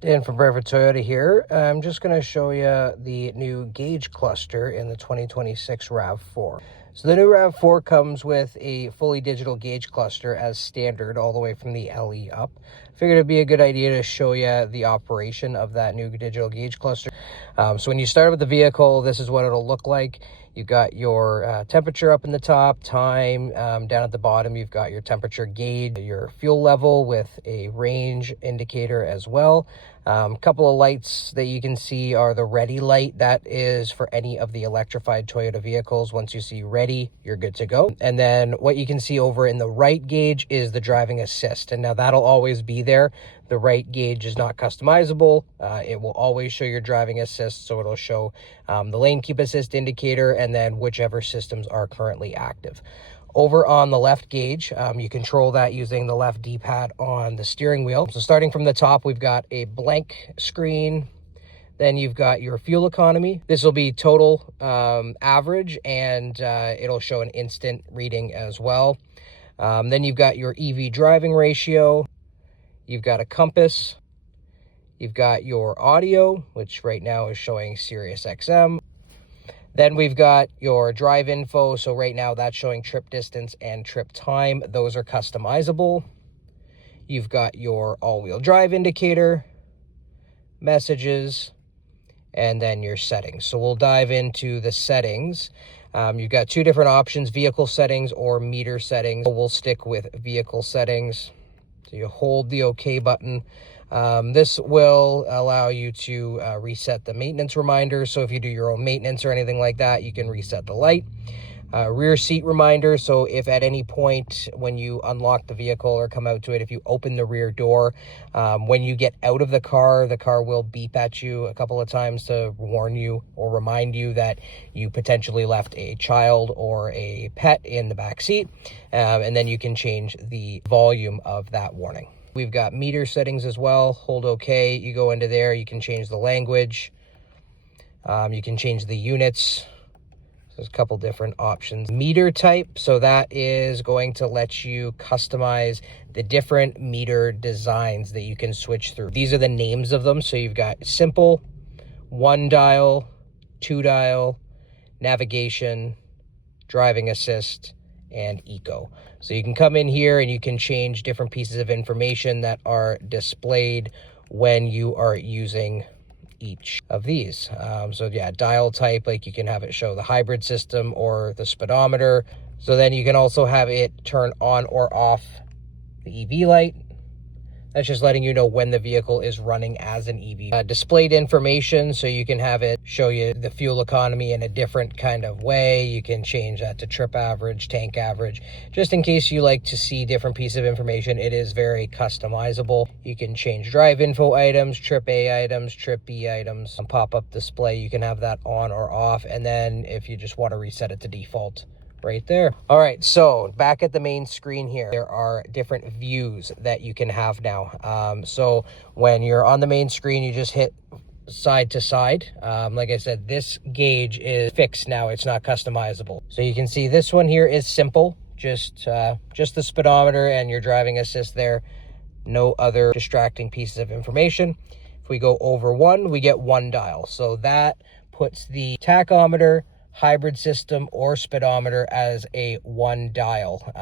Dan from Brantford Toyota here. I'm just going to show you the new gauge cluster in the 2026 Rav4. So the new Rav4 comes with a fully digital gauge cluster as standard all the way from the LE up. Figured it'd be a good idea to show you the operation of that new digital gauge cluster. So when you start with the vehicle, this is what it'll look like. You've got your temperature up in the top, time down at the bottom. You've got your temperature gauge, your fuel level with a range indicator as well. A couple of lights that you can see are the ready light. That is for any of the electrified Toyota vehicles. Once you see ready, you're good to go. And then what you can see over in the right gauge is the driving assist. And now that'll always be there. The right gauge is not customizable. It will always show your driving assist. So it'll show the lane keep assist indicator and then whichever systems are currently active. Over on the left gauge, you control that using the left D-pad on the steering wheel. So starting from the top, we've got a blank screen. Then you've got your fuel economy. This will be total average, and it'll show an instant reading as well. Then you've got your EV driving ratio. You've got a compass. You've got your audio, which right now is showing Sirius XM. Then we've got your drive info. So right now that's showing trip distance and trip time. Those are customizable. You've got your all-wheel drive indicator, messages, and then your settings. So we'll dive into the settings. You've got two different options, vehicle settings or meter settings. We'll stick with vehicle settings. So you hold the OK button. This will allow you to reset the maintenance reminder. So if you do your own maintenance or anything like that, you can reset the light. Rear seat reminder. So if at any point when you unlock the vehicle or come out to it, if you open the rear door, when you get out of the car will beep at you a couple of times to warn you or remind you that you potentially left a child or a pet in the back seat. And then you can change the volume of that warning. We've got meter settings as well. Hold OK. You go into there. You can change the language. You can change the units. There's a couple different options. Meter type. So that is going to let you customize the different meter designs that you can switch through. These are the names of them. So you've got simple, 1 dial, 2 dial, navigation, driving assist, and eco. So you can come in here and you can change different pieces of information that are displayed when you are using each of these. So yeah, dial type, like you can have it show the hybrid system or the speedometer. So then you can also have it turn on or off the EV light. That's just letting you know when the vehicle is running as an EV. Displayed information, so you can have it show you the fuel economy in a different kind of way. You can change that to trip average, tank average, just in case you like to see different pieces of information. It is very customizable. You can change drive info items, trip A items, trip B items, and pop-up display. You can have that on or off, and then if you just want to reset it to default, right there. All right, so back at the main screen here, there are different views that you can have now. So when you're on the main screen, you just hit side to side. Like I said, this gauge is fixed now. It's not customizable. So you can see this one here is simple, just the speedometer and your driving assist there. No other distracting pieces of information. If we go over 1, we get 1 dial. So that puts the tachometer, hybrid system, or speedometer as a 1 dial.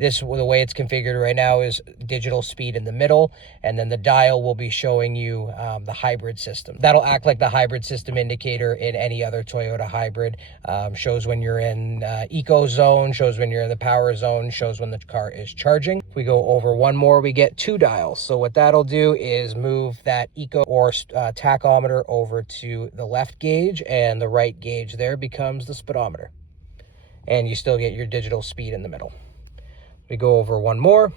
The way it's configured right now is digital speed in the middle, and then the dial will be showing you the hybrid system. That'll act like the hybrid system indicator in any other Toyota hybrid. Shows when you're in eco zone, shows when you're in the power zone, shows when the car is charging. If we go over 1 more, we get 2 dials. So what that'll do is move that eco or tachometer over to the left gauge, and the right gauge there becomes the speedometer. And you still get your digital speed in the middle. We go over 1 more.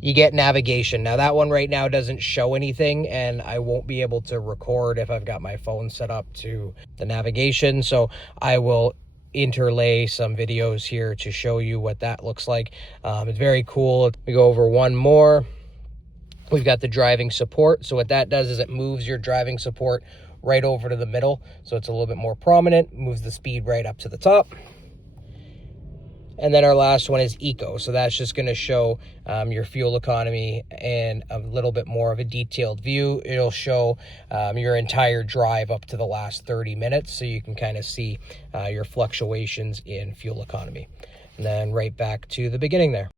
You get navigation. Now that one right now doesn't show anything, and I won't be able to record if I've got my phone set up to the navigation. So I will interlay some videos here to show you what that looks like. It's very cool. We go over 1 more. We've got the driving support. So what that does is it moves your driving support right over to the middle. So it's a little bit more prominent, moves the speed right up to the top. And then our last one is eco. So that's just going to show your fuel economy and a little bit more of a detailed view. It'll show your entire drive up to the last 30 minutes. So you can kind of see your fluctuations in fuel economy. And then right back to the beginning there.